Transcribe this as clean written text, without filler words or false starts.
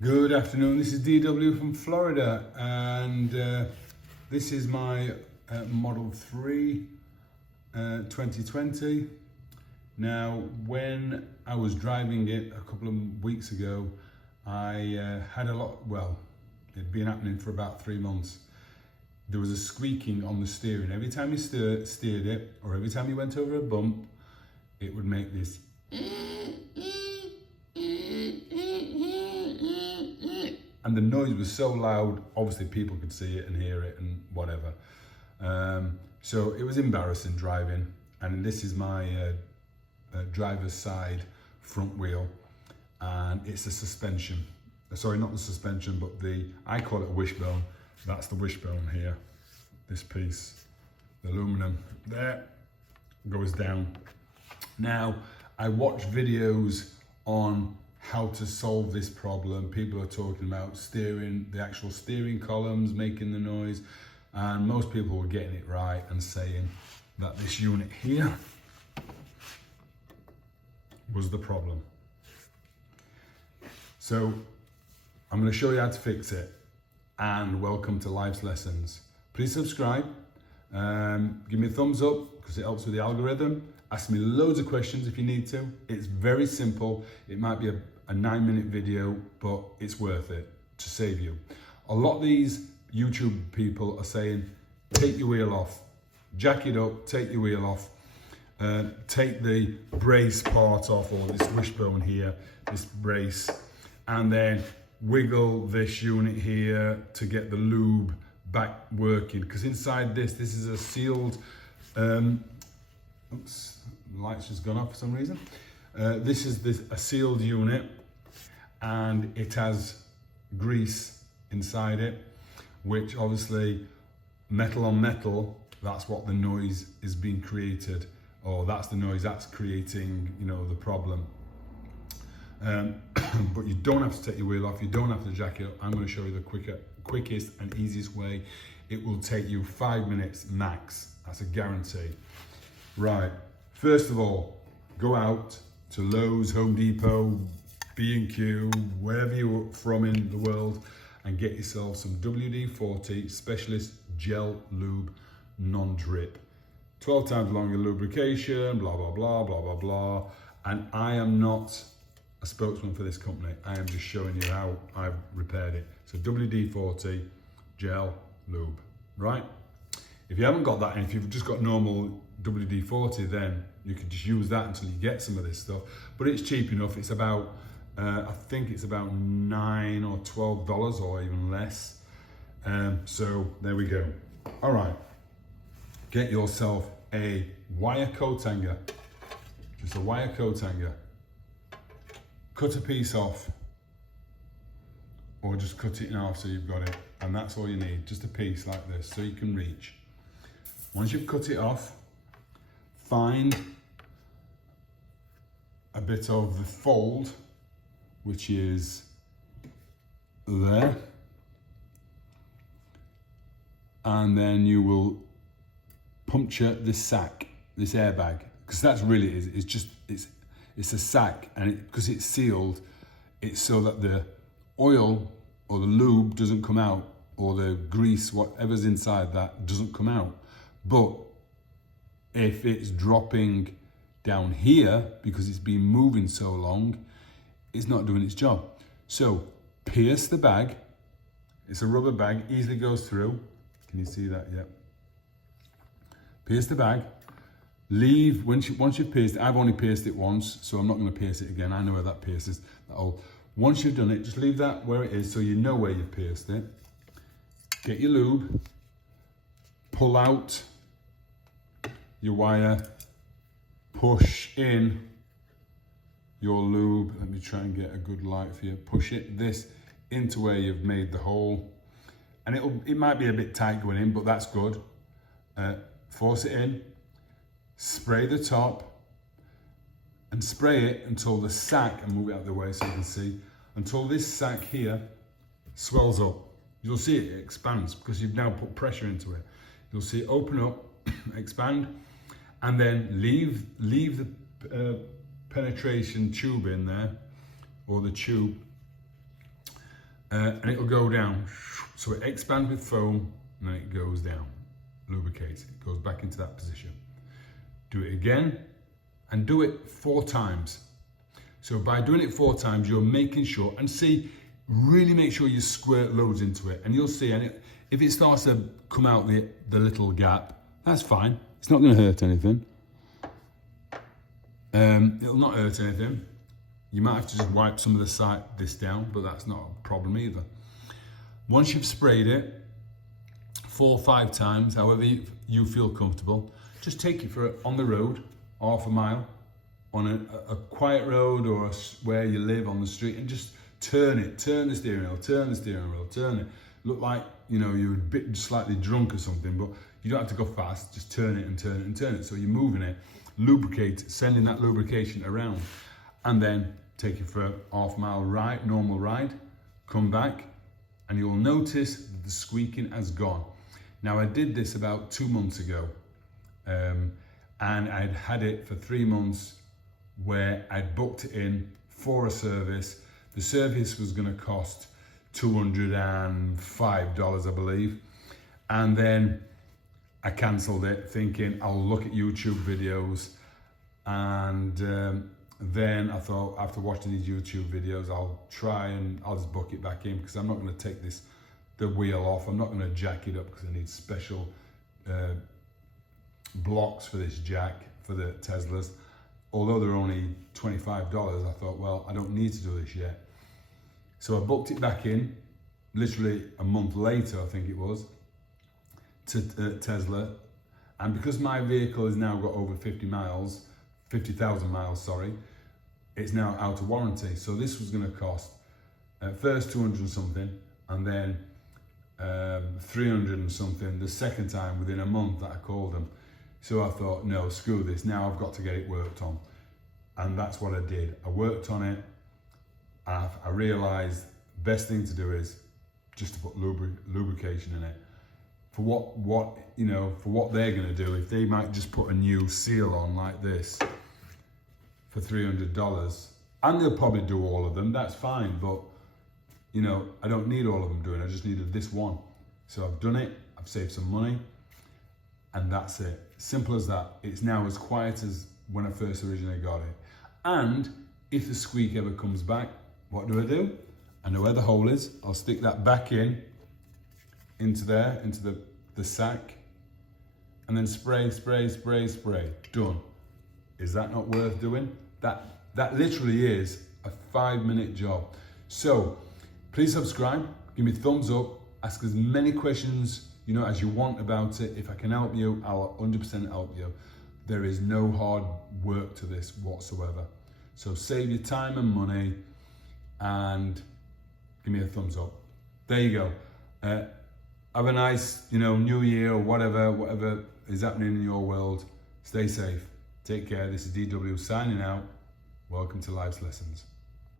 Good afternoon, this is DW from Florida, and this is my Model 3 2020. Now, when I was driving it a couple of weeks ago, I had it'd been happening for about 3 months. There was a squeaking on the steering. Every time you steered it, or every time you went over a bump, it would make this and the noise was so loud, obviously people could see it and hear it and whatever. So it was embarrassing driving, and this is my driver's side front wheel, and it's the suspension. Sorry, not the suspension, but I call it a wishbone. That's the wishbone here, this piece, the aluminum there, goes down. Now, I watch videos on how to solve this problem. People are talking about the actual steering columns making the noise, and most people were getting it right and saying that this unit here was the problem. So I'm going to show you how to fix it, and welcome to Life's Lessons. Please subscribe, give me a thumbs up because it helps with the algorithm. Ask me loads of questions if you need to. It's very simple. It might be a 9-minute video, but it's worth it to save you. A lot of these YouTube people are saying, take your wheel off, jack it up, take your wheel off, take the brace part off, or this wishbone here, this brace, and then wiggle this unit here to get the lube back working. Because inside this is a sealed, oops, the light's just gone off for some reason. This is a sealed unit, and it has grease inside it, which obviously metal on metal, that's what the noise is being created, or that's the noise that's creating, the problem. But you don't have to take your wheel off, you don't have to jack it up. I'm going to show you the quickest and easiest way. It will take you 5 minutes max, that's a guarantee. Right, first of all, go out to Lowe's, Home Depot, B&Q, wherever you're from in the world, and get yourself some WD-40 Specialist Gel Lube Non-Drip. 12 times longer lubrication, blah, blah, blah, blah, blah, blah. And I am not a spokesman for this company. I am just showing you how I've repaired it. So WD-40 Gel Lube, right? If you haven't got that, and if you've just got normal WD-40, then you can just use that until you get some of this stuff. But it's cheap enough. It's about, I think it's about $9 or $12 or even less. So there we go. All right, get yourself a wire coat hanger, just a wire coat hanger. Cut a piece off, or just cut it in half so you've got it. And that's all you need, just a piece like this so you can reach. Once you've cut it off, find a bit of the fold, which is there, and then you will puncture this sack, this airbag, because that's really it is. It's a sack, and because it's sealed, it's so that the oil or the lube doesn't come out, or the grease, whatever's inside that, doesn't come out. But if it's dropping down here because it's been moving so long, it's not doing its job. So pierce the bag. It's a rubber bag, easily goes through. Can you see that? Yeah. Pierce the bag. Leave, once you've pierced it, I've only pierced it once, so I'm not going to pierce it again. I know where that pierces. Once you've done it, just leave that where it is so you know where you've pierced it. Get your lube, pull out your wire, push in your lube. Let me try and get a good light for you. Push this into where you've made the hole. And it might be a bit tight going in, but that's good. Force it in. Spray the top, and spray it until the sack, and move it out of the way so you can see, until this sack here swells up. You'll see it expands because you've now put pressure into it. You'll see it open up, expand, and then leave the penetration tube in there, or the tube, and it'll go down. So it expands with foam and then it goes down, lubricates, it goes back into that position. Do it again and do it 4 times. So by doing it 4 times, you're making sure, and see, really make sure you squirt loads into it, and you'll see, and if it starts to come out the little gap, that's fine. It's not going to hurt anything. It'll not hurt anything. You might have to just wipe some of this down, but that's not a problem either. Once you've sprayed it 4 or 5 times, however you feel comfortable, just take it for on the road, half a mile, on a quiet road or where you live on the street, and just turn it, turn the steering wheel, turn the steering wheel, turn it. Look like, you know, you're a bit slightly drunk or something, but you don't have to go fast, just turn it and turn it and turn it. So you're moving it, lubricate, sending that lubrication around, and then take it for a half mile ride, normal ride, come back, and you'll notice that the squeaking has gone. Now I did this about 2 months ago, and I'd had it for 3 months where I'd booked it in for a service. The service was going to cost $205, I believe. And then I cancelled it thinking I'll look at YouTube videos. And then I thought, after watching these YouTube videos, I'll just book it back in, because I'm not going to take the wheel off. I'm not going to jack it up because I need special blocks for this jack for the Teslas. Although they're only $25, I thought, well, I don't need to do this yet. So I booked it back in, literally a month later, I think it was, to Tesla. And because my vehicle has now got over 50,000 miles, sorry, it's now out of warranty. So this was going to cost at first 200 and something, and then 300 and something the second time within a month that I called them. So I thought, no, screw this, now I've got to get it worked on. And that's what I did. I worked on it. I realised the best thing to do is just to put lubrication in it. For what they're going to do, if they might just put a new seal on like this for $300, and they'll probably do all of them, that's fine, but you know, I don't need all of them doing, I just needed this one. So I've done it, I've saved some money, and that's it. Simple as that. It's now as quiet as when I first originally got it. And if the squeak ever comes back, what do? I know where the hole is. I'll stick that back into there, into the sack, and then spray, spray, spray, spray. Done. Is that not worth doing? That literally is a 5-minute job. So please subscribe, give me a thumbs up, ask as many questions as you want about it. If I can help you, I'll 100% help you. There is no hard work to this whatsoever. So save your time and money and give me a thumbs up. There you go. Have a nice, new year or whatever is happening in your world. Stay safe. Take care. This is DW signing out. Welcome to Life's Lessons.